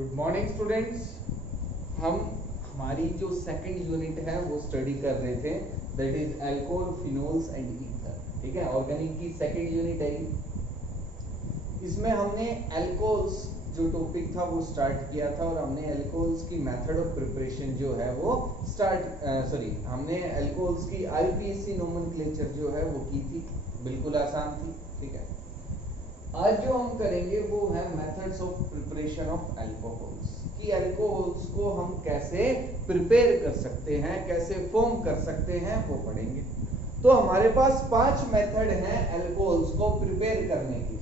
Good morning students. हम हमारी जो सेकंड यूनिट है वो स्टडी कर रहे थे, that is alcohol, phenols and ether. ठीक है, ऑर्गेनिक की सेकंड यूनिट है। इसमें हमने अल्कोहल्स जो टॉपिक था वो स्टार्ट किया था और हमने अल्कोहल्स की मेथड ऑफ प्रिपरेशन जो है वो हमने अल्कोहल्स की आईपीएसी नोमेनक्लेचर जो है वो की थी, बिल्कुल आसान थी। ठीक है, आज जो हम करेंगे वो है methods of preparation of alcohols, कि अल्कोहल्स को हम कैसे प्रिपेयर कर सकते हैं, कैसे फॉर्म कर सकते हैं, वो पढ़ेंगे। तो हमारे पास 5 मेथड हैं अल्कोहल्स को प्रिपेयर करने के लिए।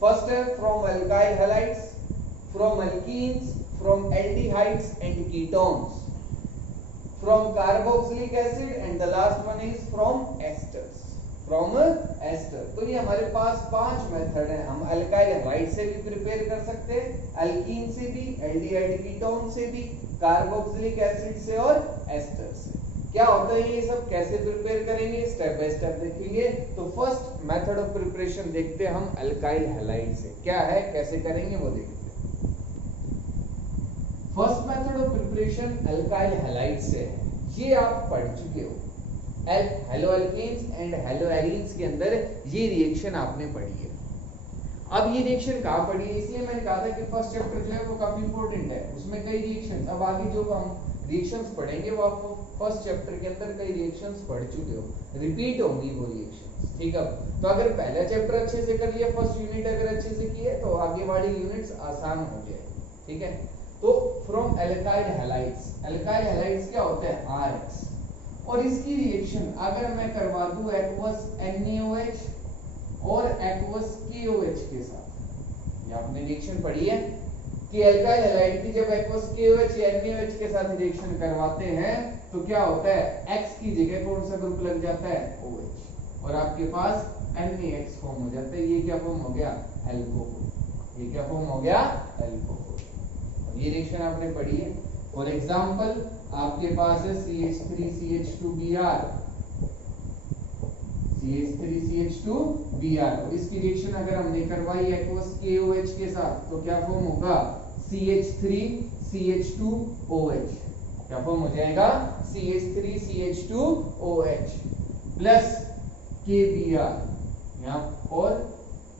फर्स्ट है from alkyl halides, from alkenes, from aldehydes and ketones, from carboxylic acid and the last one is from esters, from ester. तो ये हमारे पास 5 मेथड हैं। हम अल्काइल हैलाइड से भी प्रिपेयर कर सकते हैं, अल्कीन से भी, एल्डिहाइड कीटोन से भी, कार्बोक्सिलिक एसिड से और एस्टर से। क्या होता है ये सब, कैसे प्रिपेयर करेंगे, स्टेप बाय स्टेप देखेंगे। तो फर्स्ट मेथड ऑफ प्रिपरेशन देखते हैं हम अल्काइल हैलाइड से, क्या है, कैसे करेंगे वो देखते हैं। First method of preparation alkyl halide से है, ये आप पढ़ चुके हो। हेलोअल्केन्स एंड हेलोएरीन्स के अंदर ये रिएक्शन आपने पढ़ी है। अब ये रिएक्शन कहाँ पढ़ी है, इसलिए मैंने कहा था कि फर्स्ट चैप्टर जो है वो काफी इंपॉर्टेंट है, उसमें कई रिएक्शंस, अब आगे जो हम रिएक्शंस पढ़ेंगे वो आपको फर्स्ट चैप्टर के अंदर कई रिएक्शंस पढ़ चुके हो, रिपीट होंगी वो रिएक्शंस। ठीक है, तो अगर पहला चैप्टर अच्छे से कर लिया, फर्स्ट यूनिट अगर अच्छे से की है, तो आगे वाली यूनिट्स आसान हो जाएगी। ठीक है, तो from alkyl halides, alkyl halides क्या होता है, आरएक्स, और इसकी रिएक्शन अगर मैं करवा दूं एक्वस NaOH और एक्वस KOH के साथ, ये आपने रिएक्शन पढ़ी है कि अल्काइल हैलाइड की जब एक्वस KOH या NaOH के साथ रिएक्शन करवाते हैं तो क्या होता है, X की जगह कौन सा ग्रुप लग जाता है, OH, और आपके पास NaX फॉर्म हो जाता है। ये क्या फॉर्म हो गया, अल्कोहल। ये क्या फॉर्म हो गया, अल्कोहल। ये रिएक्शन आपने पढ़ी है। और एग्जांपल आपके पास है CH3CH2Br, CH3CH2Br, और इसकी रिएक्शन अगर हमने करवाई एक्वस KOH के साथ तो क्या फॉर्म होगा, CH3CH2OH। क्या फॉर्म हो जाएगा, CH3CH2OH प्लस KBr, यहाँ और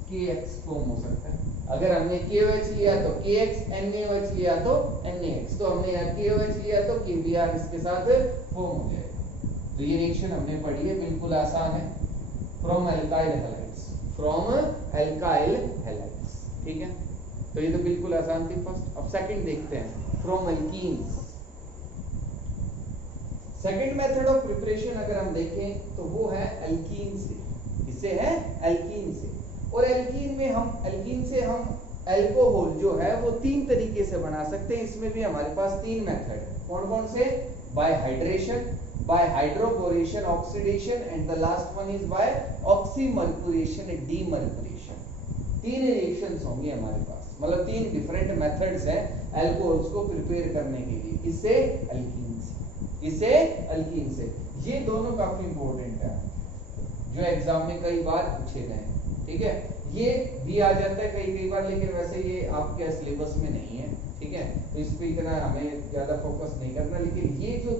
KX फॉर्म हो सकता है। अगर हमने KOH लिया तो KX, NaOH लिया तो NaX, तो हमने यहाँ KOH लिया तो KBr इसके साथ फॉर्म हो जाएगा। तो ये रिएक्शन हमने पढ़ी है, बिल्कुल आसान है। From alkyl halides, from alkyl halides. ठीक है, तो ये तो बिल्कुल आसान थी फर्स्ट। अब सेकंड देखते हैं, from alkenes. Second method of preparation अगर हम देखें तो वो है अल्कीन से, इससे है अल्कीन से। और अल्कीन से हम अल्कोहल जो है वो 3 तरीके से बना सकते हैं। इसमें भी हमारे पास 3 मेथड है। कौन कौन से, by hydration, by hydrochlorination oxidation and the last one is by oxymercuration demercuration. 3 reactions होंगे हमारे पास, मतलब 3 डिफरेंट मेथड्स हैं अल्कोहल्स को प्रिपेयर करने के लिए, इससे अल्कीन से। ये दोनों काफी इंपॉर्टेंट है, जो एग्जाम में कई बार पूछे गए। ठीक है, ये भी आ जाता है कई बार, लेकिन वैसे ये आपके सिलेबस में नहीं है। ठीक है, तो इस पे इतना हमें ज्यादा फोकस नहीं करना, लेकिन ये जो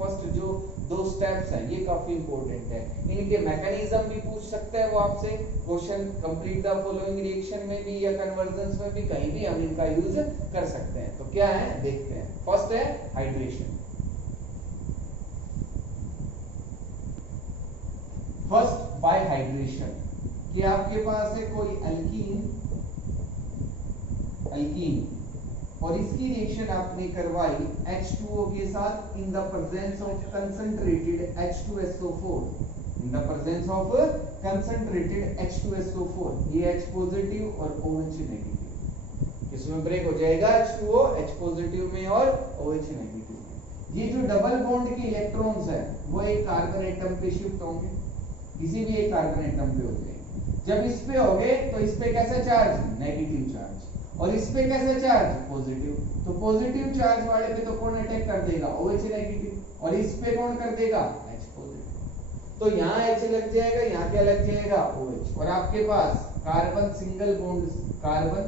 फर्स्ट जो 2 स्टेप्स हैं ये काफी इंपॉर्टेंट है। इनके मैकेनिज्म भी पूछ सकता है वो आपसे question, complete the following reaction में भी या कन्वर्जन्स में भी, कहीं भी हम इनका यूज कर सकते हैं। तो क्या है देखते हैं। फर्स्ट है हाइड्रेशन। फर्स्ट बाय हाइड्रेशन, कि आपके पास है कोई अल्कीन और इसकी रिएक्शन आपने करवाई H2O के साथ in the presence of concentrated H2SO4, in the presence of concentrated H2SO4। ये H पॉजिटिव और OH नेगेटिव, इसमें ब्रेक हो जाएगा H2O H पॉजिटिव में और OH नेगेटिव। ये जो डबल बॉन्ड के इलेक्ट्रॉन्स है वो एक कार्बन एटम पे शिफ्ट होंगे, किसी भी एक कार्बन एटम पे हो जाएंगे। जब इस पे हो गए तो इस पे कैसा चार्ज, नेगेटिव चार्ज, और इस पे कैसा चार्ज, पॉजिटिव। तो पॉजिटिव चार्ज वाले पे तो कौन अटैक कर देगा, OH नेगेटिव, और इस पे कौन कर देगा, H पॉजिटिव। तो यहाँ H लग जाएगा, यहाँ क्या लग जाएगा, OH, और आपके पास कार्बन सिंगल बॉन्ड कार्बन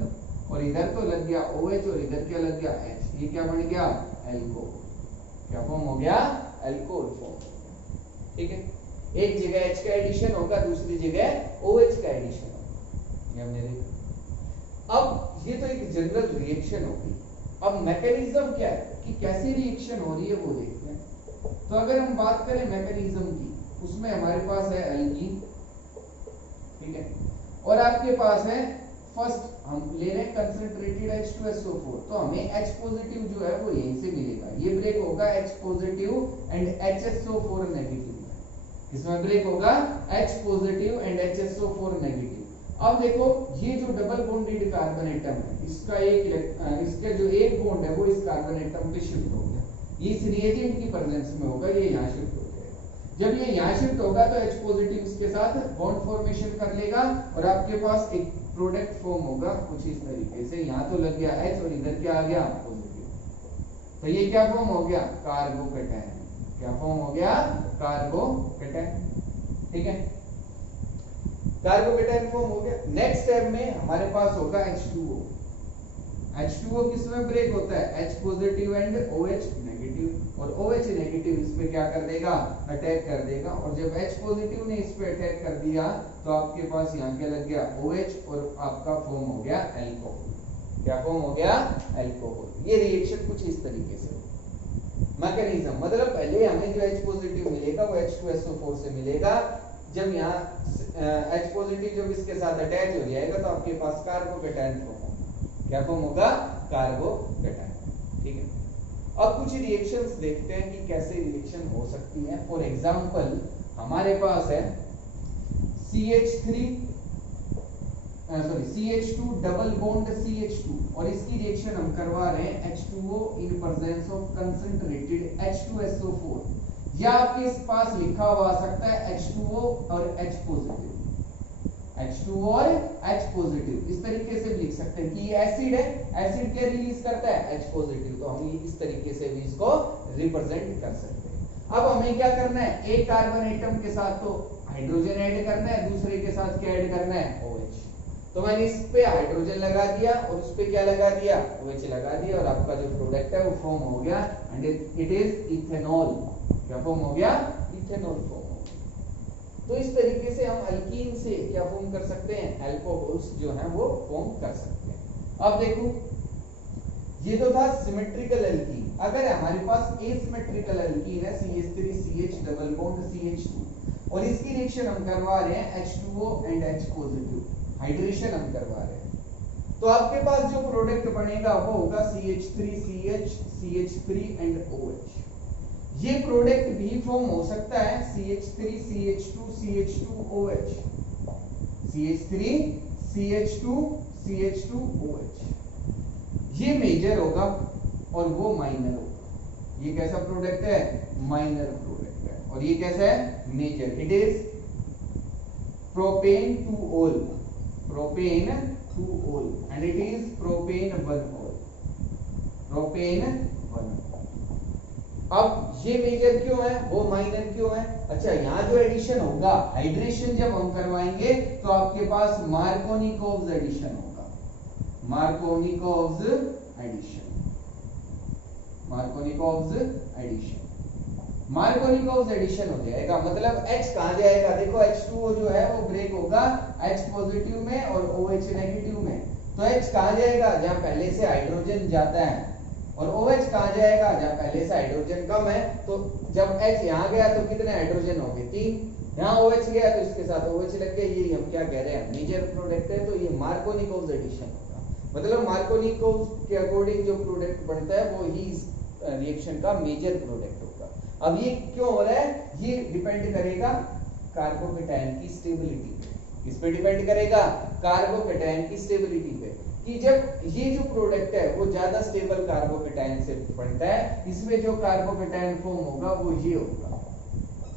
और इधर तो लग गया OH और इधर क्या लग गया H, ये क्या बन गया एल्कोहल। क्या फॉर्म हो गया एल्कोहल फॉर्म। ठीक है, एक जगह H का एडिशन होगा, दूसरी जगह OH का एडिशन होगा, ये हमने देखा। अब ये तो एक जनरल रिएक्शन हो गई। अब मैकेनिज्म क्या है कि कैसी रिएक्शन हो रही है वो देखते हैं। तो अगर हम बात करें मैकेनिज्म की, उसमें हमारे पास है एल्कीन, ठीक है, और आपके पास है फर्स्ट हम ले रहे हैं कंसंट्रेटेड H2SO4, तो हमें H पॉजिटिव जो है वो यहीं से मिलेगा। ये ब्रेक होगा H positive and HSO4 negative में। किसमें ब्रेक होगा H positive and HSO4 negative. अब देखो ये जो डबल बॉन्डेड कार्बन एटम है, इसका जो एक बॉन्ड है वो इस कार्बन एटम पे शिफ्ट हो गया। ये इस रिएजेंट की प्रेजेंस में होगा, ये यहाँ शिफ्ट हो जाएगा। जब ये यहाँ शिफ्ट होगा तो H पॉजिटिव इसके साथ बॉन्ड फॉर्मेशन कर लेगा और आपके पास एक प्रोडक्ट फॉर्म होगा कुछ इस तरीके से। यहाँ तो लग गया H और इधर क्या आ गया पॉजिटिव, तो ये क्या फॉर्म हो गया कार्बोकेटायन। क्या फॉर्म हो गया कार्बोकेटायन। ठीक है, कार्बोकेटायन फॉर्म हो गया। नेक्स्ट स्टेप में हमारे पास होगा H2O। H2O किसमें ब्रेक होता है H positive and OH negative, और OH नेगेटिव इस पे क्या कर देगा अटैक कर देगा। और जब H पॉजिटिव ने इस पे अटैक कर दिया तो आपके पास यहाँ क्या लग गया OH और आपका फॉर्म हो गया एल्कोहल। क्या फॉर्म हो गया एल्कोहल। ये रिएक्शन कुछ इस तरीके से मैकेनिज्म, मतलब पहले हमें जो H पॉजिटिव मिलेगा वो H2SO4 से मिलेगा। जब यहाँ H पॉजिटिव जब इसके साथ अटैच हो जाएगा तो आपके पास कार्बोकेटायन फॉर्म होगा। क्या फॉर्म होगा कार्बोकेटायन। ठीक है, अब कुछ रिएक्शंस देखते हैं कि कैसे रिएक्शन हो सकती है। फॉर एग्जांपल हमारे पास है CH2 डबल बॉन्ड CH2 और इसकी रिएक्शन हम करवा रहे हैं H2O in presence of concentrated H2SO4। या आपके इस पास लिखा हुआ आ सकता है H2O और H पॉजिटिव, H2O और H पॉजिटिव इस तरीके से भी लिख सकते हैं कि ये एसिड है, एसिड क्या रिलीज करता है H पॉजिटिव, तो हम इस तरीके से भी इसको रिप्रेजेंट कर सकते हैं। अब हमें क्या करना है, एक कार्बन एटम के साथ तो हाइड्रोजन ऐड करना है, दूसरे के साथ क्या ऐड करना है OH। तो मैंने इस पे हाइड्रोजन लगा दिया और उस पे क्या लगा दिया OH लगा दिया और आपका जो प्रोडक्ट है वो फॉर्म हो गया एंड इट इज इथेनॉल। क्या फॉर्म हो गया इथेनॉल फॉर्म हो गया। तो इस तरीके से हम अल्कीन से क्या फॉर्म कर सकते हैं अल्कोहल्स जो हैं वो फॉर्म कर सकते हैं। अब देखो ये तो था सिमेट्रिकल अल्कीन। अगर हमारे पास एसिमेट्रिकल अल्कीन है CH3CH डबल बॉन्ड CH2 और इसकी रिएक्शन हम करवा रहे हैं H2O and H positive, hydration हम करवा रहे हैं, तो आपके पास जो प्रोडक्ट बनेगा वो होगा CH3CH CH3 एंड OH। ये प्रोडक्ट भी फॉर्म हो सकता है CH3CH2 CH2OH, CH3 CH2 CH2OH। ये मेजर होगा और वो माइनर होगा। ये कैसा प्रोडक्ट है माइनर प्रोडक्ट है और ये कैसा है major. It is propane 2-ol, propane 2-ol and it is propane 1-ol, propane 1-ol। अब ये मेजर क्यों है वो माइनर क्यों है? अच्छा, यहाँ जो एडिशन होगा हाइड्रेशन जब हम करवाएंगे तो आपके पास मार्कोनिकोव्स एडिशन होगा, Markovnikov's addition, Markovnikov's addition, Markovnikov's addition हो जाएगा। मतलब H कहां जाएगा, देखो H2O जो है वो ब्रेक होगा H पॉजिटिव में और OH नेगेटिव में, तो H कहां जाएगा जहां पहले से हाइड्रोजन जाता है और OH कहां जाएगा जहां पहले से हाइड्रोजन कम है। तो जब H यहां गया तो कितने हाइड्रोजन हो गए 3, यहां OH गया तो इसके साथ OH लग गया। ये हम क्या कह रहे हैं मेजर प्रोडक्ट है, तो ये मार्कोनिकोव्स एडिशन होगा। मतलब मार्कोनिकोव्स के अकॉर्डिंग जो प्रोडक्ट बनता है वो ही इस रिएक्शन का मेजर प्रोडक्ट होगा। अब ये क्यों हो रहा है, ये डिपेंड करेगा कार्बोकेटायन की स्टेबिलिटी पे। किस पे डिपेंड करेगा, कार्बोकेटायन की स्टेबिलिटी पे, कि जब ये जो प्रोडक्ट है वो ज्यादा स्टेबल कार्बोकेटायन से बनता है, इसमें जो कार्बोकेटायन फॉर्म होगा वो ये होगा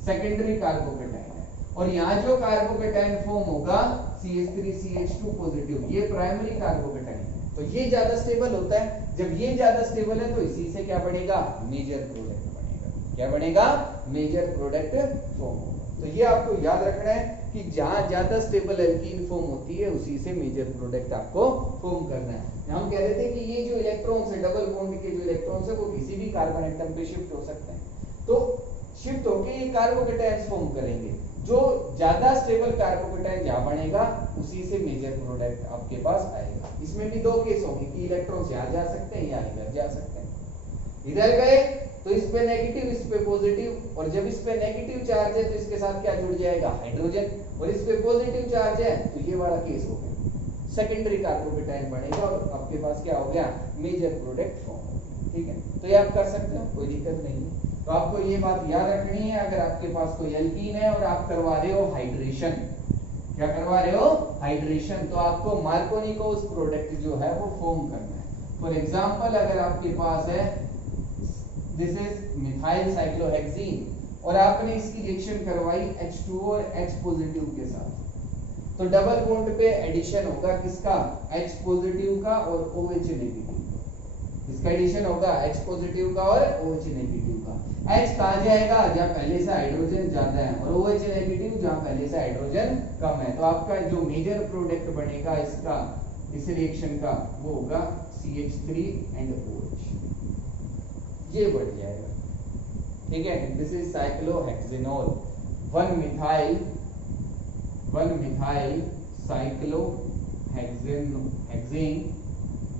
सेकेंडरी कार्बोकेटायन है, और यहाँ जो कार्बोकेटायन फॉर्म होगा CH3CH2 पॉजिटिव ये प्राइमरी कार्बोकेटायन है। तो ये ज्यादा स्टेबल होता है। जब ये ज्यादा स्टेबल है तो इसी से क्या बनेगा मेजर प्रोडक्ट बनेगा। क्या बनेगा मेजर प्रोडक्ट फॉर्म होगा। तो ये आपको याद रखना है कि जहां ज्यादा स्टेबल एल्कीन फॉर्म होती है उसी से मेजर प्रोडक्ट आपको फॉर्म करना है। हम कह रहे थे कि ये जो इलेक्ट्रॉन्स है, डबल बॉन्ड के जो इलेक्ट्रॉन्स है वो किसी भी कार्बन एटम पे शिफ्ट हो सकते हैं, तो शिफ्ट होके ये कार्बोकेटायंस फॉर्म करेंगे। जो ज्यादा स्टेबल कार्बोकेटायन जहां बनेगा उसी से मेजर प्रोडक्ट आपके पास आएगा। इसमें भी दो केस होंगे कि इलेक्ट्रॉन्स यहां जा सकते हैं या इधर जा सकते हैं। इधर गए तो इस पे नेगेटिव, इस पे पॉजिटिव, और जब इस पे नेगेटिव चार्ज है तो इसके साथ क्या जुड़ जाएगा, हाइड्रोजन, और इस पे पॉजिटिव चार्ज है तो ये वाला केस हो गया, सेकेंडरी कार्बोकेटायन बनेगा और आपके पास क्या हो गया, मेजर प्रोडक्ट फॉर्म। ठीक है, तो ये आप कर सकते हो, कोई दिक्कत नहीं है। तो आपको ये बात याद रखनी है, अगर आपके पास कोई एल्कीन है और आप करवा रहे हो हाइड्रेशन, क्या करवा रहे हो, हाइड्रेशन, तो आपको मार्कोनिकोस प्रोडक्ट जो है वो फॉर्म करना है। फॉर एग्जांपल अगर आपके पास है दिस इज मिथाइल साइक्लोहेक्सीन और आपने इसकी रिएक्शन करवाई H2O और H पॉजिटिव के साथ, तो डबल बॉन्ड पे एडिशन होगा किसका, H पॉजिटिव का और OH नेगेटिव। इसका एडिशन होगा H पॉजिटिव का और OH नेगेटिव का। H कहा जाएगा जहां पहले से हाइड्रोजन ज्यादा है, और OH नेगेटिव जहां पहले से हाइड्रोजन कम है। तो आपका जो मेजर प्रोडक्ट बनेगा इसका, इस रिएक्शन का, वो होगा CH3 एंड OH, ये बढ़ जाएगा। ठीक है, this is cyclohexanol, 1 methyl cyclohexane 1 OL, hexane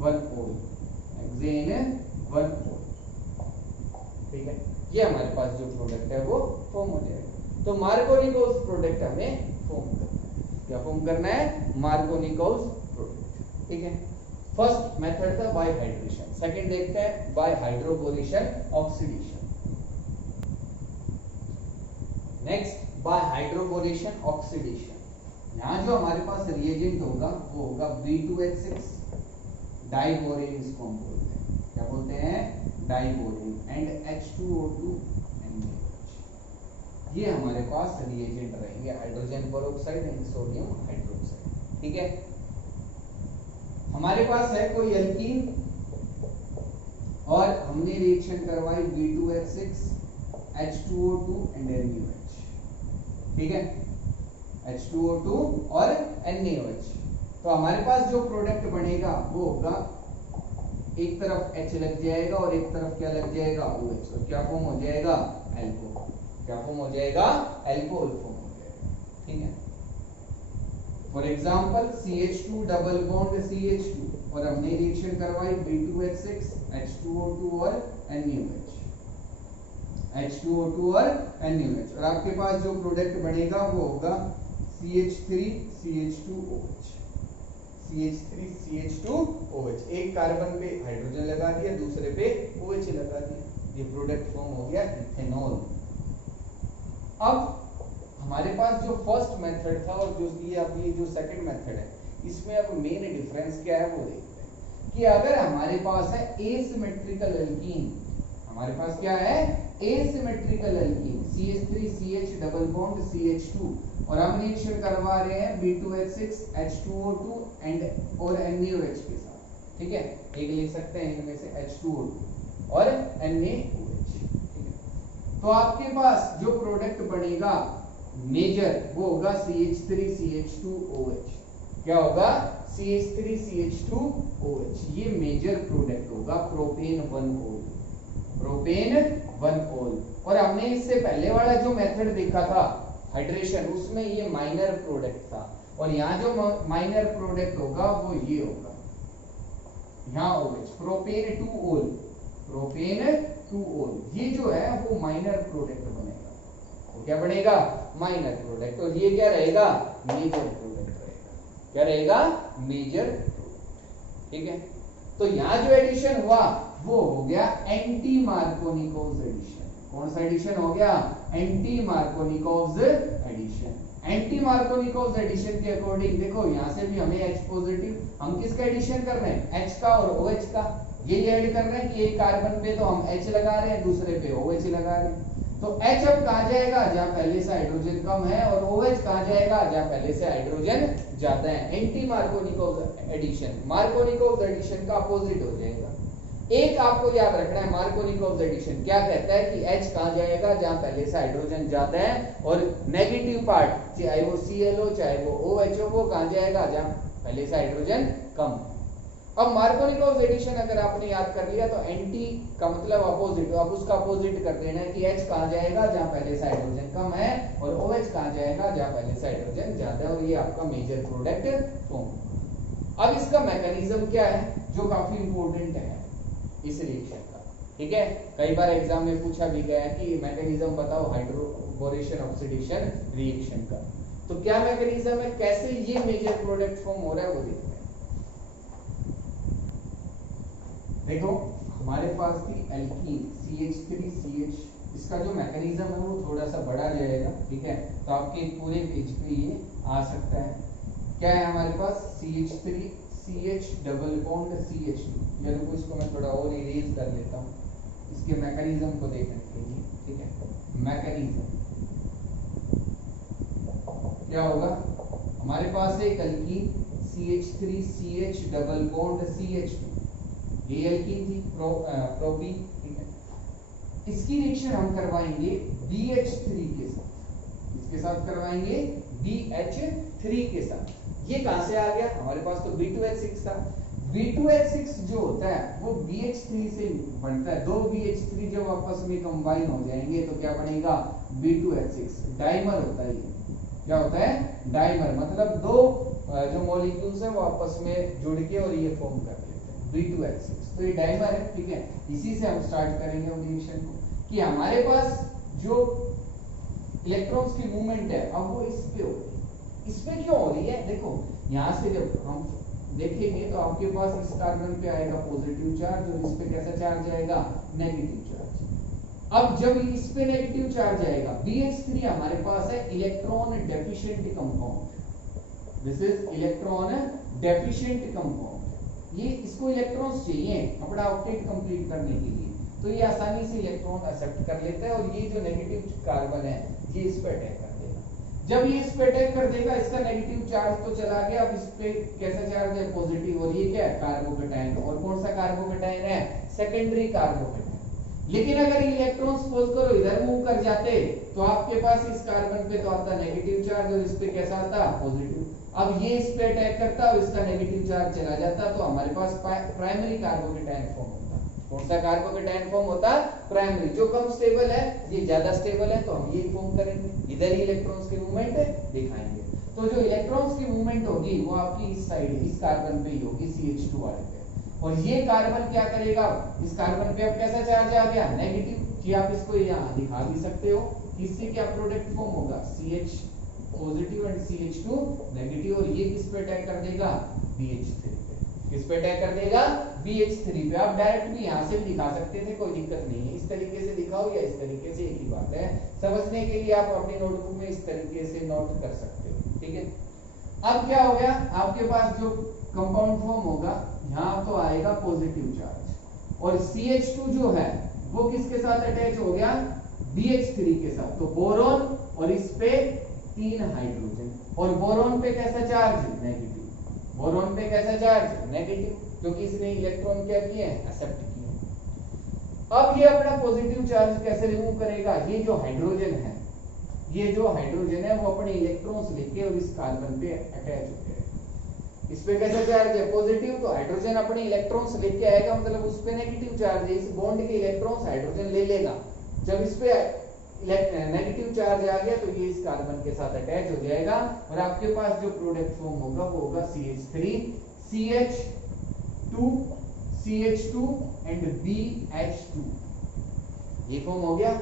1 OL। ठीक है, ये हमारे पास जो प्रोडक्ट है वो फॉर्म हो जाएगा। तो मार्कोनिकोस प्रोडक्ट हमें फॉर्म करना है। क्या फॉर्म करना है, मार्कोनिकोस प्रोडक्ट। ठीक है, फर्स्ट मेथड था बाय हाइड्रेशन, सेकंड देखते हैं by hydroboration oxidation. Next by hydroboration oxidation, यहां जो हमारे पास रिएजेंट होगा वो होगा B2H6 डाइबोरेन, इसको हम बोलते हैं, क्या बोलते हैं, डाइबोरेन, एंड H2O2 NaOH। ये हमारे पास रिएजेंट रहेंगे, hydrogen peroxide and sodium hydroxide. ठीक है, हमारे पास है कोई एल्कीन और हमने रिएक्शन करवाई B2H6 H2O2 एंड NaOH। ठीक है, H2O2 और NaOH, तो हमारे पास जो प्रोडक्ट बनेगा वो होगा, एक तरफ H लग जाएगा और एक तरफ क्या लग जाएगा, OH, तो क्या फॉर्म हो जाएगा, अल्कोहल। क्या फॉर्म हो जाएगा, अल्कोहल फॉर्म हो जाएगा। ठीक है, for example CH2 double bond CH2 और हमने रिएक्शन करवाई B2H6 H2O2 और NaOH, H2O2 और NaOH, और आपके पास जो प्रोडक्ट बनेगा वो होगा CH3 CH2OH, CH3 CH2OH। एक कार्बन पे हाइड्रोजन लगा दिया, दूसरे पे OH लगा दिया, ये प्रोडक्ट फॉर्म हो गया इथेनॉल। अब हमारे पास जो फर्स्ट मेथड था और जो ये जो सेकंड मेथड है, इसमें अब मेन डिफरेंस क्या है वो देखते हैं कि अगर हमारे पास है एसिमेट्रिकल एल्कीन, हमारे पास क्या है, asymmetrical alkene CH3 CH double bond CH2 और हम रिएक्शन करवा रहे हैं B2H6 H2O2 एंड और NaOH के साथ। ठीक है, एक लिख सकते हैं इनमें से H2O2 और NaOH। ठीक है, तो आपके पास जो प्रोडक्ट बनेगा मेजर वो होगा CH3 CH2OH। क्या होगा, CH3 CH2OH, ये मेजर प्रोडक्ट होगा प्रोपेन 1-OL, प्रोपेन 1-OL। और हमने इससे पहले वाला जो मेथड देखा था हाइड्रेशन, उसमें ये माइनर प्रोडक्ट था, और यहाँ जो माइनर प्रोडक्ट होगा वो ये होगा, यहाँ OH, propane 2-OL, propane 2-OL, ये जो है वो माइनर प्रोडक्ट बनेगा। वो क्या बनेगा, माइनर प्रोडक्ट, और ये क्या रहेगा, मेजर प्रोडक्ट रहेगा। क्या रहेगा, मेजर प्रोडक्ट। ठीक है, तो यहाँ जो एडिशन हुआ वो हो गया एंटी मार्कोनिकोव्स एडिशन। कौन सा एडिशन हो गया, anti Markovnikov's addition. Anti Markovnikov's addition के अकॉर्डिंग देखो, यहाँ से भी हमें H पॉजिटिव, हम किसका एडिशन कर रहे हैं, H का और OH का, ये ऐड कर रहे हैं कि एक कार्बन पे तो हम H लगा रहे हैं, दूसरे पे OH लगा रहे हैं। तो H अब कहा जाएगा जहां पहले से हाइड्रोजन कम है, और OH कहा जाएगा जहां पहले से हाइड्रोजन ज्यादा है। Anti Markovnikov's addition, Markovnikov's addition का अपोजिट हो जाएगा। एक आपको याद रखना है मार्कोनिकोव एडिशन क्या कहता है कि H कहां जाएगा जहां पहले से हाइड्रोजन जाता है, और नेगेटिव पार्ट चाहे वो ClO चाहे वो OH वो कहां जाएगा जहां पहले से हाइड्रोजन कम। अब मार्कोनिकोव एडिशन अगर आपने याद कर लिया तो एंटी का मतलब अपोजिट, अब उसका अपोजिट कर देना है कि H कहां जाएगा जहां पहले से हाइड्रोजन कम है और OH कहां जाएगा जहां पहले से हाइड्रोजन ज्यादा है, और ये आपका मेजर प्रोडक्ट फॉर्म। अब इसका मैकेनिज्म क्या है जो काफी इंपॉर्टेंट है इस रिएक्शन का, ठीक है। कई बार एग्जाम में पूछा भी गया है कि मैकेनिज्म बताओ हाइड्रोबोरेशन ऑक्सीडेशन रिएक्शन का। तो क्या मैकेनिज्म है, कैसे ये मेजर प्रोडक्ट फॉर्म हो रहा है वो देखते हैं। देखो हमारे पास थी एल्कीन CH3CH, इसका जो मैकेनिज्म है वो थोड़ा सा बड़ा जाएगा, ठीक है। तो आपके पूरे पेज पे ये आ सकता है। क्या है हमारे पास CH3CH डबल बॉन्ड CH2, या रुको इसको मैं थोड़ा और इरेज कर लेता हूँ इसके मैकेनिज्म को देखने के लिए, ठीक है। मैकेनिज्म क्या होगा, हमारे पास है alkene CH3CH double bond CH2, ये एल्कीन थी प्रोपीन, ठीक है। इसकी रिएक्शन हम करवाएंगे BH3 के साथ, इसके साथ करवाएंगे BH3 के साथ। ये कहां से आ गया, हमारे पास तो B2H6 था। B2H6 जो होता है वो BH3 से बनता है, दो BH3 जब आपस में कंबाइन हो जाएंगे तो क्या बनेगा B2H6, डाइमर होता है ये। क्या होता है, डाइमर, मतलब दो जो मॉलिक्यूल्स है वो आपस में जुड़ के और ये फॉर्म कर लेते हैं B2H6, तो ये डाइमर है, ठीक है। इसी से हम स्टार्ट करेंगे रिएक्शन को कि हमारे पास जो इलेक्ट्रॉन्स की मूवमेंट है अब वो इस पे हो रही है। इस पे क्यों हो रही है, देखो यहां से जब हम देखेंगे तो आपके पास इस कार्बन पे आएगा पॉजिटिव चार्ज और इस पे कैसा चार्ज आएगा, नेगेटिव चार्ज। अब जब इस पे नेगेटिव चार्ज आएगा, BH3 हमारे पास है electron deficient compound, this is electron deficient compound. ये इसको इलेक्ट्रॉन्स चाहिए अपना ऑक्टेट कंप्लीट करने के लिए, तो ये आसानी से इलेक्ट्रॉन एक्सेप्ट कर लेता है और ये जो नेगेटिव कार्बन है ये इस पे अटैक कर देगा। जब ये इस पे अटैक कर देगा, इसका नेगेटिव चार्ज तो चला गया, अब इस पे कैसा चार्ज है, पॉजिटिव, और ये क्या है, कार्बोकेटाइन। और कौन सा कार्बोकेटाइन है, सेकेंडरी कार्बोकेटाइन। लेकिन अगर इलेक्ट्रॉन सपोज करो इधर मूव कर जाते तो आपके पास इस कार्बन पे तो आता नेगेटिव चार्ज और इस पे कैसा आता, पॉजिटिव। अब ये इस पे अटैक करता और इसका नेगेटिव चार्ज चला जाता तो हमारे पास प्राइमरी कार्बोकेटाइन फॉर्म होता। कौन सा कार्बोकेटाइन फॉर्म होता, प्राइमरी। जो कम स्टेबल है, ये ज्यादा स्टेबल है, तो हम ये फॉर्म करेंगे, इधर ही इलेक्ट्रॉन्स की मूवमेंट दिखाएंगे। तो जो इलेक्ट्रॉन्स की मूवमेंट होगी वो आपकी इस साइड, इस कार्बन पे ही होगी, CH2 वाले पे। और ये कार्बन क्या करेगा, इस कार्बन पे अब कैसा चार्ज आ गया, नेगेटिव। कि आप इसको यहाँ दिखा भी सकते हो, इससे क्या प्रोडक्ट फॉर्म होगा, CH positive and CH2 negative. और ये किस पे अटैक कर देगा, BH3 पे। किस पे अटैक कर देगा, BH3 पे। आप डायरेक्ट भी यहाँ से भी दिखा सकते थे, कोई दिक्कत नहीं है। इस तरीके से दिखाओ या इस तरीके से, एक ही बात है। समझने के लिए आप अपनी नोटबुक में इस तरीके से नोट कर सकते हो, ठीक है। अब क्या हो गया, आपके पास जो कंपाउंड फॉर्म होगा, यहाँ तो आएगा पॉजिटिव चार्ज, और CH2 जो है वो किसके साथ अटैच हो गया, BH3 के साथ। तो बोरॉन, और इस पे 3 हाइड्रोजन, और बोरॉन पे कैसा चार्ज, नेगेटिव। बोरॉन पे कैसा चार्ज, नेगेटिव, क्योंकि इसने इलेक्ट्रॉन क्या किए, एक्सेप्ट किए। अब ये अपना पॉजिटिव चार्ज कैसे रिमूव करेगा, ये जो हाइड्रोजन है, ये जो हाइड्रोजन है वो अपने इलेक्ट्रॉन्स लेके और इस कार्बन पे अटैच हो जाएगा। इस पे कैसा चार्ज है, पॉजिटिव, तो हाइड्रोजन अपने इलेक्ट्रॉन्स लेके आएगा, मतलब उस पे नेगेटिव चार्ज है, इस बॉन्ड के इलेक्ट्रॉन्स हाइड्रोजन ले लेगा। जब इस पे नेगेटिव चार्ज आ गया तो ये इस कार्बन के साथ अटैच हो जाएगा, और आपके पास जो प्रोडक्ट फॉर्म होगा वो होगा CH3 CH2 CH2 and BH2। ये फॉर्म हो गया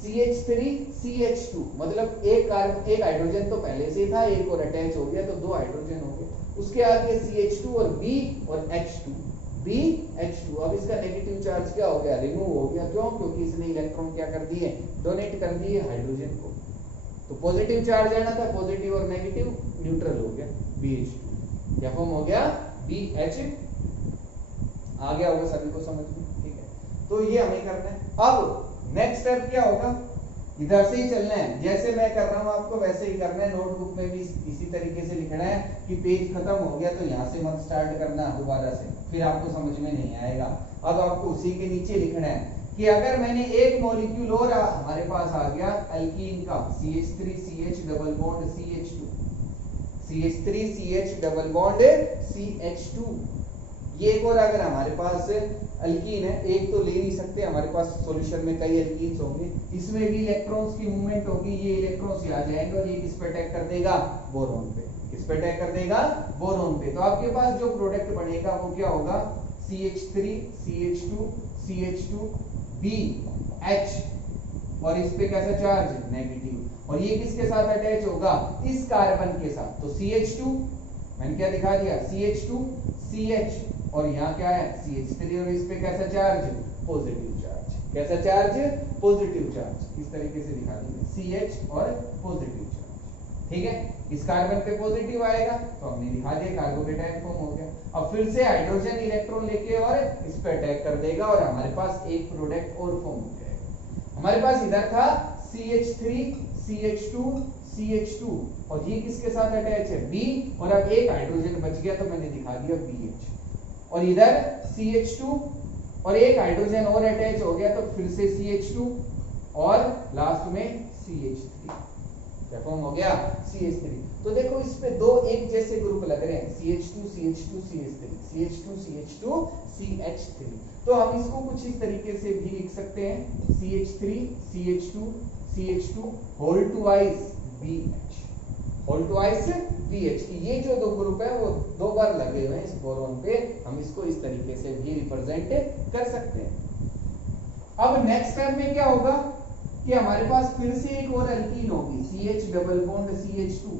CH3 CH2, मतलब एक हाइड्रोजन तो पहले से था, एक और अटैच हो गया तो 2 हाइड्रोजन हो गए। उसके आगे CH2 और B और H2, BH2। अब इसका नेगेटिव चार्ज क्या हो गया, रिमूव हो गया। क्यों, क्योंकि इसने इलेक्ट्रॉन क्या कर दिए, डोनेट कर दिए हाइड्रोजन को। तो पॉजिटिव चार्ज आना था, पॉजिटिव और नेगेटिव न्यूट्रल हो गया, BH2। क्या फॉर्म हो गया, BH। आ गया होगा सभी को समझ में, ठीक है। तो ये हमें करना है। अब नेक्स्ट स्टेप क्या होगा, इधर से ही चलना है, जैसे मैं कर रहा हूं आपको वैसे ही करना है। नोटबुक में भी इसी तरीके से लिखना है कि पेज खत्म हो गया तो यहाँ से मत स्टार्ट करना दोबारा से, फिर आपको समझ में नहीं आएगा। अब आपको उसी के नीचे लिखना है कि अगर मैंने एक मॉलिक्यूल और हमारे पास आ गया एल्कीन का CH3CH double bond CH2, CH3CH double bond CH2, ये एक और अगर हमारे पास अल्कीन है, एक तो ले नहीं सकते, हमारे पास सॉल्यूशन में कई अल्कीन्स होंगे, इसमें भी इलेक्ट्रॉन्स की मूवमेंट होगी, ये इलेक्ट्रॉन्स यहाँ जाएंगे और ये किस पे अटैक कर देगा, बोरॉन पे, किस पे अटैक कर देगा, बोरॉन पे। तो आपके पास जो प्रोडक्ट बनेगा वो क्या होगा, CH3 CH2 CH2 BH, और इस पे कैसा चार्ज, नेगेटिव, और ये किसके साथ अटैच होगा, इस कार्बन के साथ। तो CH2 मैंने क्या दिखा दिया, CH2 CH, और यहाँ क्या है CH3, और इस पे कैसा चार्ज, पॉजिटिव चार्ज, कैसा चार्ज, पॉजिटिव चार्ज, इस तरीके से दिखा दिया CH और पॉजिटिव चार्ज, ठीक है। इस कार्बन पे पॉजिटिव आएगा तो हमने दिखा दिया कार्बोकेटायन फॉर्म हो गया। अब फिर से हाइड्रोजन इलेक्ट्रॉन लेके और इस पे अटैक कर देगा और हमारे पास एक प्रोडक्ट और फॉर्म हो जाएगा। हमारे पास इधर था CH3 CH2 CH2, और ये किसके साथ अटैच है, B, और अब एक हाइड्रोजन बच गया तो मैंने दिखा दिया BH, और इधर CH2 और एक हाइड्रोजन और अटैच हो गया तो फिर से CH2 और लास्ट में CH3, क्या फॉर्म हो गया, CH3। तो देखो इस पे दो एक जैसे ग्रुप लग रहे हैं, CH2 CH2 CH3 CH2 CH2 CH3। तो हम इसको कुछ इस तरीके से भी लिख सकते हैं, CH3 CH2 CH2 whole twice BH, whole twice BH। ये जो दो ग्रुप है वो दो बार लगे हुए हैं इस बोरॉन पे, हम इसको इस तरीके से भी रिप्रेजेंट कर सकते हैं। अब नेक्स्ट स्टेप में क्या होगा कि हमारे पास फिर से एक और एल्कीन होगी, CH डबल बॉन्ड CH2,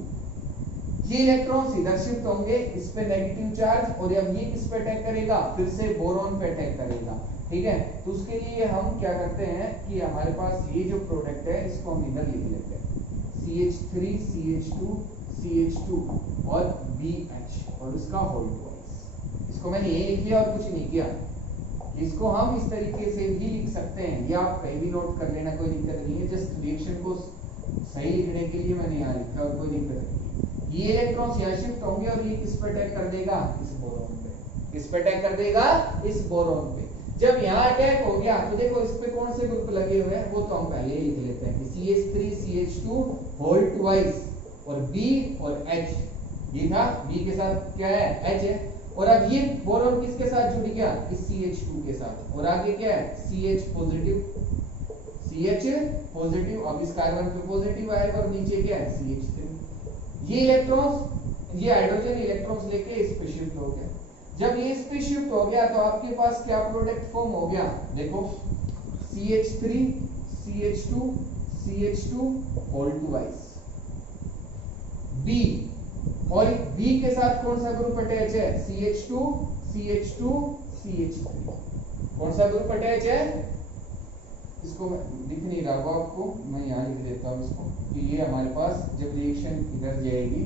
ये इलेक्ट्रॉन्स इधर शिफ्ट होंगे, इस पे नेगेटिव चार्ज, और अब ये किस पे अटैक करेगा, फिर से बोरॉन पे अटैक करेगा, ठीक है। तो उसके लिए हम क्या करते हैं कि हमारे पास ये जो प्रोडक्ट है इसको हम इधर लिख लेते हैं, CH3 CH2 CH2 और BH, और इसका होल ट्वाइस। इसको मैंने ये लिख लिया और कुछ नहीं किया, इसको हम इस तरीके से भी लिख सकते हैं, या आप कहीं भी नोट कर लेना, कोई दिक्कत नहीं है, जस्ट रिएक्शन को सही लिखने के लिए मैंने यहाँ लिखा और कोई दिक्कत नहीं। ये इलेक्ट्रॉन्स यहाँ शिफ्ट होंगे और ये किस पे अटैक कर देगा, इस बोरॉन पे, किस पे अटैक कर देगा, इस बोरॉन पे। जब यहाँ अटैक हो गया तो देखो इस पे कौन से ग्रुप लगे हुए हैं वो तो हम पहले ही लिख लेते हैं, CH3 CH2 होल ट्वाइस, और B और H, ये था B के साथ क्या है, H है, और अब ये बोरॉन किसके साथ जुड़ गया, इस CH2 के साथ, और आगे क्या है CH पॉजिटिव, CH पॉजिटिव, अब इस कार्बन पे पॉजिटिव आएगा और नीचे क्या है CH3। ये इलेक्ट्रॉन्स, ये हाइड्रोजन इलेक्ट्रॉन्स लेके इस पे शिफ्ट हो गया। जब ये इस पे शिफ्ट हो गया तो आपके पास क्या प्रोडक्ट फॉर्म हो गया, देखो CH3 CH2 CH2 whole twice B, और B के साथ कौन सा ग्रुप अटैच है, CH2 CH2 CH3, कौन सा ग्रुप अटैच है, इसको मैं लिख नहीं रहा हूं आपको, मैं यहाँ लिख देता हूँ इसको कि ये हमारे पास जब रिएक्शन इधर जाएगी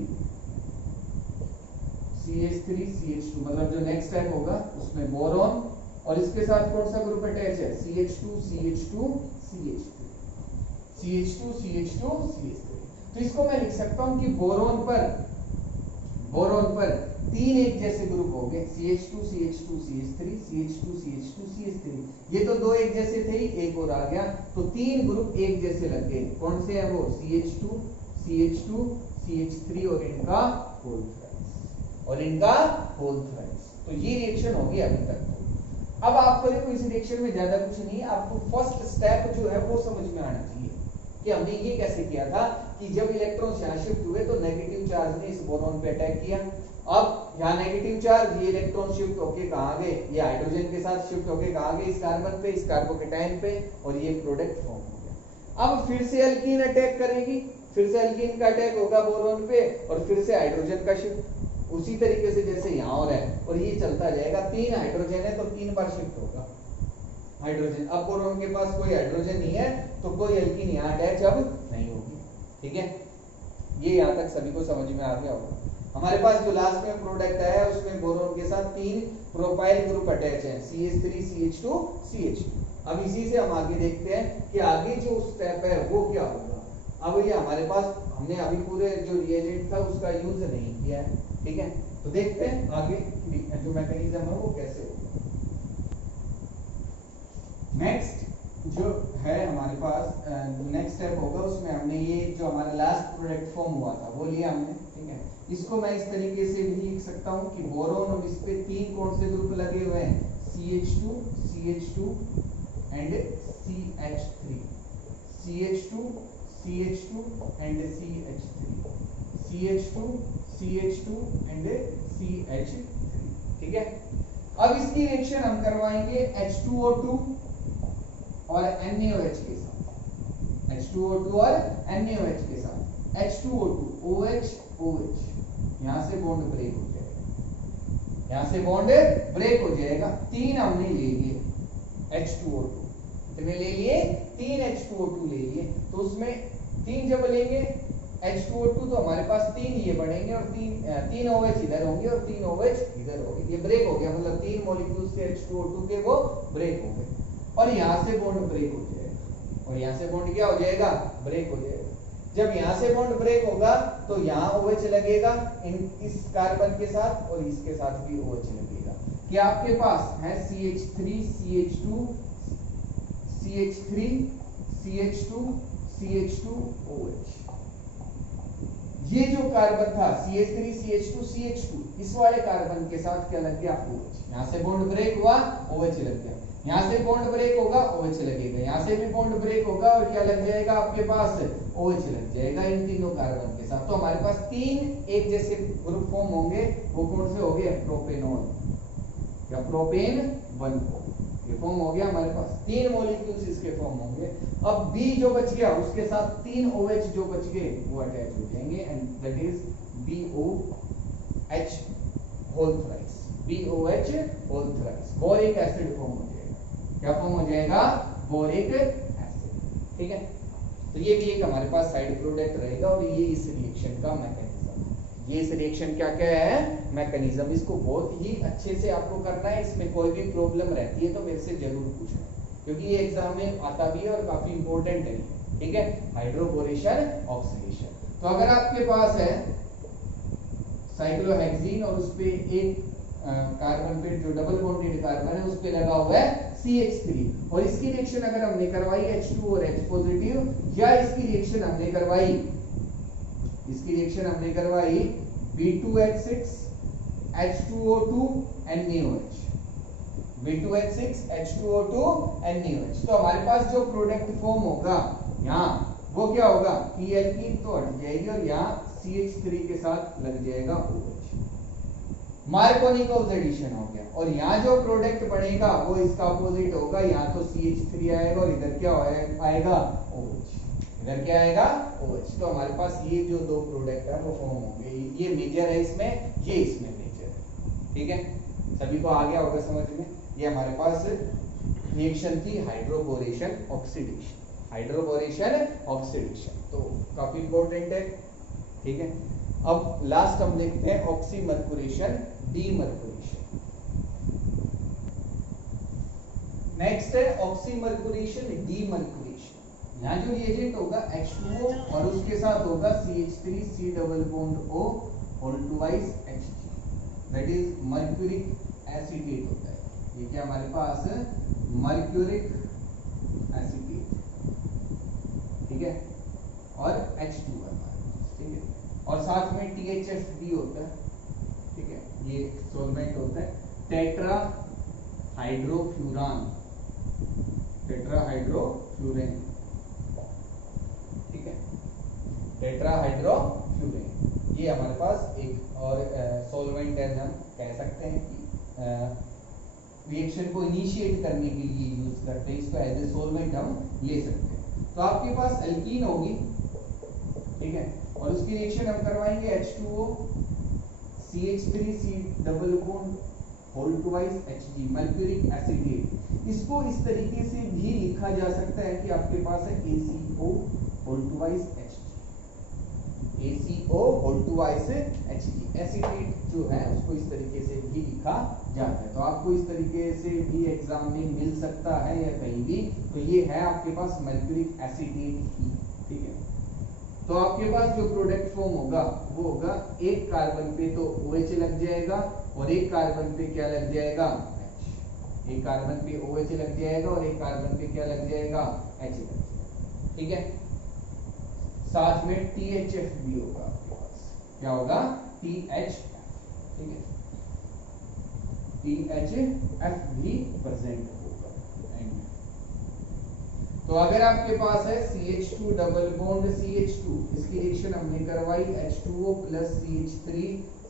CH3 CH2, मतलब जो नेक्स्ट स्टेप होगा उसमें बोरॉन, और इसके साथ कौन सा ग्रुप अटैच है, CH2 CH2 CH3 CH2 CH2 CH3। तो इसको मैं लिख सकता हूं कि बोरॉन पर तीन एक जैसे ग्रुप हो गए, CH2 CH2 CH3 CH2 CH2 CH3। ये तो दो एक जैसे थे ही, एक और आ गया तो तीन ग्रुप एक जैसे लग गए। कौन से हैं वो, CH2 CH2 CH3 और इनका होल थ्राइस, और इनका होल थ्राइस। तो ये रिएक्शन होगी अभी तक। अब आपको देखो इस रिएक्शन में ज्यादा कुछ नहीं है, आपको फर्स्ट स्टेप जो है वो समझ में आना चाहिए कि हमने ये कैसे किया था कि जब इलेक्ट्रॉन्स यहाँ शिफ्ट हुए तो नेगेटिव चार्ज ने इस बोरॉन पे अटैक किया। अब यहाँ नेगेटिव चार्ज, ये इलेक्ट्रॉन शिफ्ट होके कहाँ गए, ये हाइड्रोजन के साथ शिफ्ट होके कहाँ गए, इस कार्बन पे, इस कार्बोकेटायन पे, और ये प्रोडक्ट फॉर्म हो गया। अब फिर से एल्कीन अटैक करेगी, फिर से एल्कीन का अटैक होगा बोरॉन पे, और फिर से हाइड्रोजन का शिफ्ट उसी तरीके से जैसे यहाँ हो रहा है, और ये चलता जाएगा। तीन हाइड्रोजन है तो तीन बार शिफ्ट होगा हाइड्रोजन। अब बोरॉन के पास कोई हाइड्रोजन नहीं है तो कोई एल्कीन यहाँ अटैच अब नहीं होगी, ठीक है। ये यहाँ तक सभी को समझ में आ गया होगा। हमारे पास जो लास्ट में प्रोडक्ट आया है उसमें बोरॉन के साथ तीन प्रोपाइल ग्रुप अटैच हैं, CH3 CH2 CH2। अब इसी से हम आगे देखते हैं कि आगे जो स्टेप है वो क्या होगा। अब ये हमारे पास हमने अभी पूरे जो रिएजेंट था उसका यूज नहीं किया है, ठीक है। तो देखते हैं आगे जो मैकेनिज्म है वो कैसे होगा। नेक्स्ट जो है हमारे पास नेक्स्ट स्टेप होगा, उसमें हमने ये जो हमारा लास्ट प्रोडक्ट फॉर्म हुआ था वो लिया हमने, ठीक है। इसको मैं इस तरीके से भी लिख सकता हूँ कि बोरोन और इस पे 3 कौन से ग्रुप लगे हुए हैं, CH2 CH2 and CH3, CH2 CH2 and CH3, CH2 CH2 and CH3, ठीक है। अब इसकी रिएक्शन हम करवाएंगे H2O2 और NaOH के साथ, H2O2 और NaOH के साथ। H2O2 OH OH, यहां से बॉन्ड ब्रेक हो जाएगा, यहां से बॉन्ड ब्रेक हो जाएगा। 3 हमने ले लिए H2O2, कितने ले लिए, 3 H2O2 ले लिए। तो उसमें 3 जब लेंगे H2O2 तो हमारे पास 3 ये बनेंगे और 3 OH इधर होंगे और 3 OH इधर होंगे। ये ब्रेक हो गया, मतलब 3 मॉलिक्यूल्स के H2O2 के वो ब्रेक हो गए और यहां से बॉन्ड ब्रेक हो जाएगा और यहां से बॉन्ड क्या हो जाएगा, ब्रेक हो जाएगा। जब यहां से बॉन्ड ब्रेक होगा तो यहां OH लगेगा इस कार्बन के साथ और इसके साथ भी OH लगेगा। कि आपके पास है CH3 CH2 CH3 CH2 CH2 OH। ये जो कार्बन था CH3 CH2 CH2, इस वाले कार्बन के साथ क्या लग गया, OH। यहां से बॉन्ड ब्रेक हुआ, OH लग गया। यहां से बॉन्ड ब्रेक होगा, OH लगेगा। यहां से भी बॉन्ड ब्रेक होगा और क्या लग जाएगा आपके पास, OH लग जाएगा इन तीनों कार्बन के साथ। तो हमारे पास 3 एक जैसे ग्रुप फॉर्म होंगे, वो कौन से हो गए, प्रोपेनॉल या प्रोपेन 1, ये फॉर्म हो गया हमारे पास। 3 मॉलिक्यूल्स इसके फॉर्म होंगे। अब B जो बच गया उसके साथ 3 OH जो बच गए वो अटैच हो जाएंगे and that is BOH whole thrice, BOH whole thrice, boric acid form हो जाएगा। क्या फॉर्म हो जाएगा, बोरिक एसिड, ठीक है। तो ये भी एक हमारे पास साइड प्रोडक्ट रहेगा और ये इस रिएक्शन का मैकेनिज्म है। ये इस रिएक्शन क्या क्या है, मैकेनिज्म। इसको बहुत ही अच्छे से आपको करना है। इसमें कोई भी प्रॉब्लम रहती है तो मेरे से जरूर पूछना, क्योंकि ये एग्जाम में आता भी है और काफी इंपॉर्टेंट है, ठीक है। Hydroboration oxidation. तो अगर आपके पास है साइक्लोहेक्सीन और उस पे एक कार्बन पे जो डबल बॉन्डेड कार्बन है उस पे लगा हुआ है CH3 और इसकी रिएक्शन अगर हमने करवाई H2 और H पॉजिटिव, या इसकी रिएक्शन हमने करवाई B2H6 H2O2 NaOH, B2H6 H2O2 NaOH। तो हमारे पास जो प्रोडक्ट फॉर्म होगा यहाँ वो क्या होगा, PLP तो हट जाएगी और यहाँ CH3 के साथ लग जाएगा OH। मार्कोनी ऑक्सीडेशन हो गया और यहाँ जो प्रोडक्ट बनेगा वो इसका अपोजिट होगा। यहाँ तो CH3 आएगा और इधर क्या आएगा, OH। इधर क्या आएगा, OH। तो हमारे पास ये जो 2 प्रोडक्ट है वो फॉर्म होंगे। ये मेजर है इसमें, ये इसमें मेजर है, ठीक है। सभी को आ गया होगा समझ में। ये हमारे पास रिएक्शन थी हाइड्रोबोरेशन ऑक्सीडेशन, हाइड्रोबोरेशन ऑक्सीडेशन, तो काफी इंपॉर्टेंट है, ठीक है। अब लास्ट हम देखते हैं ऑक्सीमर्कुरेशन डीमर्कुरेशन। नेक्स्ट है ऑक्सीमर्कुरेशन डीमर्कुरेशन। यहाँ जो रिएजेंट होगा H2O और उसके साथ होगा CH3 C double bond O और twice Hg, that is mercuric acetate होता है। ये क्या हमारे पास मर्क्यूरिक एसिटेट, ठीक है, और H2 है हमारे पास, ठीक है। और साथ में THF भी होता है, ठीक है, ये सॉल्वेंट होता है। टेट्रा हाइड्रोफ्यूरान, टेट्राहाइड्रोफ्यूरेन, ठीक है, टेट्राहाइड्रोफ्यूरेन। ये हमारे पास एक और सॉल्वेंट है, हम कह सकते हैं कि रिएक्शन को इनिशिएट करने के लिए यूज करते हैं, इसको एज ए सॉल्वेंट हम ले सकते हैं। तो आपके पास एल्कीन होगी, ठीक है, और उसकी रिएक्शन हम करवाएंगे H2O CH3 C double bond whole twice Hg, mercuric acetate. इसको इस तरीके से भी लिखा जा सकता है कि आपके पास है ACO whole twice Hg, ACO whole twice Hg। Acetate जो है उसको इस तरीके से भी लिखा जाता है। तो आपको इस तरीके से भी एग्जाम में मिल सकता है या कहीं भी। तो ये है आपके पास मर्क्यूरिक एसिटेट ही, ठीक है। तो आपके पास जो प्रोडक्ट फॉर्म होगा वो होगा एक कार्बन पे तो OH लग जाएगा और एक कार्बन पे क्या लग जाएगा, H। एक कार्बन पे OH लग जाएगा और एक कार्बन पे क्या लग जाएगा, H लग जाएगा, ठीक है। साथ में THF भी होगा आपके पास, क्या होगा, THF, ठीक है, THF भी प्रेजेंट होगा एंड में। तो अगर आपके पास है CH2 डबल बॉन्ड CH2, इसकी रिएक्शन हमने करवाई H2O plus CH3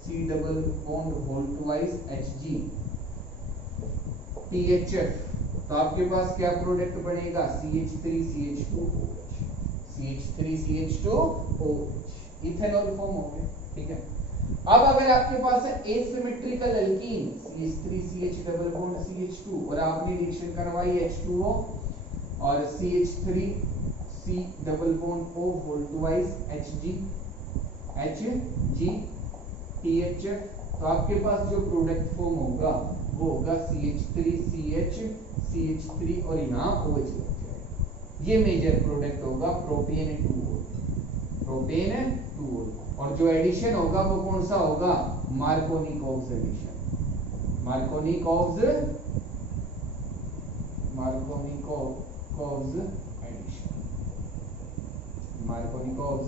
C double bond whole twice Hg THF, तो आपके पास क्या प्रोडक्ट बनेगा, CH3CH2OH, CH3CH2OH, इथेनॉल फॉर्म हो गया, ठीक है। अब अगर आपके पास है asymmetrical alkene CH3CH double bond CH2 और आपने रिएक्शन करवाई H2O और CH3C double bond O whole twice Hg THF, तो आपके पास जो प्रोडक्ट फॉर्म होगा वो होगा CH3CH CH3 और यहाँ OH लग जाएगा, ये मेजर प्रोडक्ट होगा प्रोपेन 2-OH। और जो एडिशन होगा वो कौन सा होगा, मार्कोनिकोव्स एडिशन, मार्कोनिकोव्स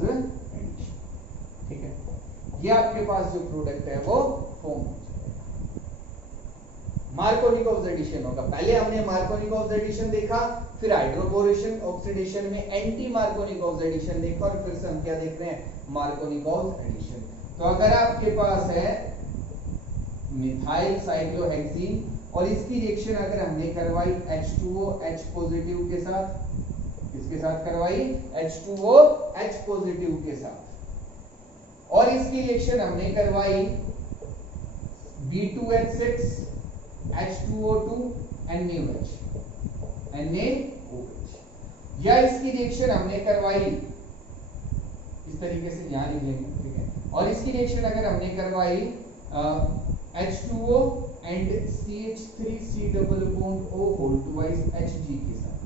एडिशन, ठीक है। ये आपके पास जो प्रोडक्ट है वो फॉर्म हो जाएगा, मार्कोनिकोव्स एडिशन होगा। पहले हमने मार्कोनिकोव्स एडिशन देखा, फिर हाइड्रोबोरेशन ऑक्सीडेशन में एंटी मार्कोनिकोव्स एडिशन देखा, और फिर से हम क्या देख रहे हैं, मार्कोनिकोव्स एडिशन। तो अगर आपके पास है मिथाइल साइक्लोहेक्सीन और इसकी रिएक्शन अगर हमने करवाई H2O H पॉजिटिव के साथ, किसके साथ करवाई, H2O H पॉजिटिव के साथ, और इसकी रिएक्शन हमने करवाई B2H6 H2O2 NaOH, या इसकी रिएक्शन हमने करवाई इस तरीके से, यहां लिख लेंगे, ठीक है, और इसकी रिएक्शन अगर हमने करवाई H2O and CH3C double bond O whole twice Hg के साथ,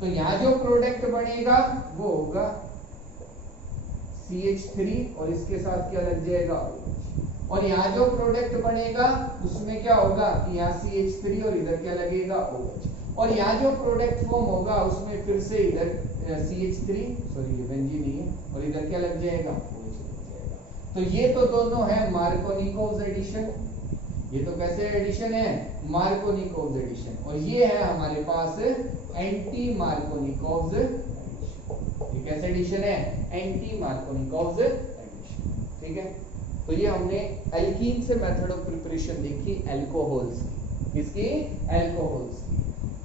तो यहां जो प्रोडक्ट बनेगा वो होगा CH3 और इसके साथ क्या लग जाएगा, OH, और यहाँ जो प्रोडक्ट बनेगा उसमें क्या होगा कि यहाँ CH3 और इधर क्या लगेगा, OH, और यहाँ जो प्रोडक्ट फॉर्म होगा उसमें फिर से इधर CH3, सॉरी ये बेंजीन नहीं है, और इधर क्या लग जाएगा, OH लग जाएगा। तो ये तो दोनों है मार्कोनिकोव्स एडिशन, ये तो कैसे एडिशन है, मार्कोनिकोव्स एडिशन, और ये है हमारे पास एंटी मार्कोनिकोव्स एडिशन। ये कैसे एडिशन है, एंटी मार्कोनिकोव्स एडिशन, ठीक है। तो ये हमने एल्कीन से मेथड ऑफ प्रिपरेशन देखी अल्कोहल्स की, किसकी, अल्कोहल्स की।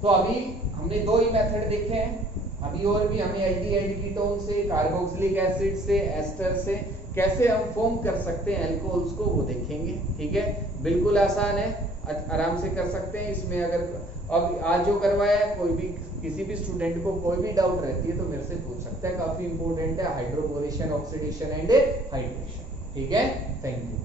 तो अभी हमने दो ही मेथड देखे हैं, अभी और भी हमें एल्डिहाइड कीटोन से, कार्बोक्सिलिक एसिड से, एस्टर से कैसे हम फॉर्म कर सकते हैं अल्कोहल्स को, वो देखेंगे, ठीक है। बिल्कुल आसान है, आराम से कर सकते हैं। इसमें अगर अब आज जो करवाया है, कोई भी किसी भी स्टूडेंट को कोई भी डाउट रहती है तो मेरे से पूछ सकता है, काफी इंपॉर्टेंट है, हाइड्रोबोरेशन ऑक्सीडेशन एंड हाइड्रेशन, ठीक है। Thank you.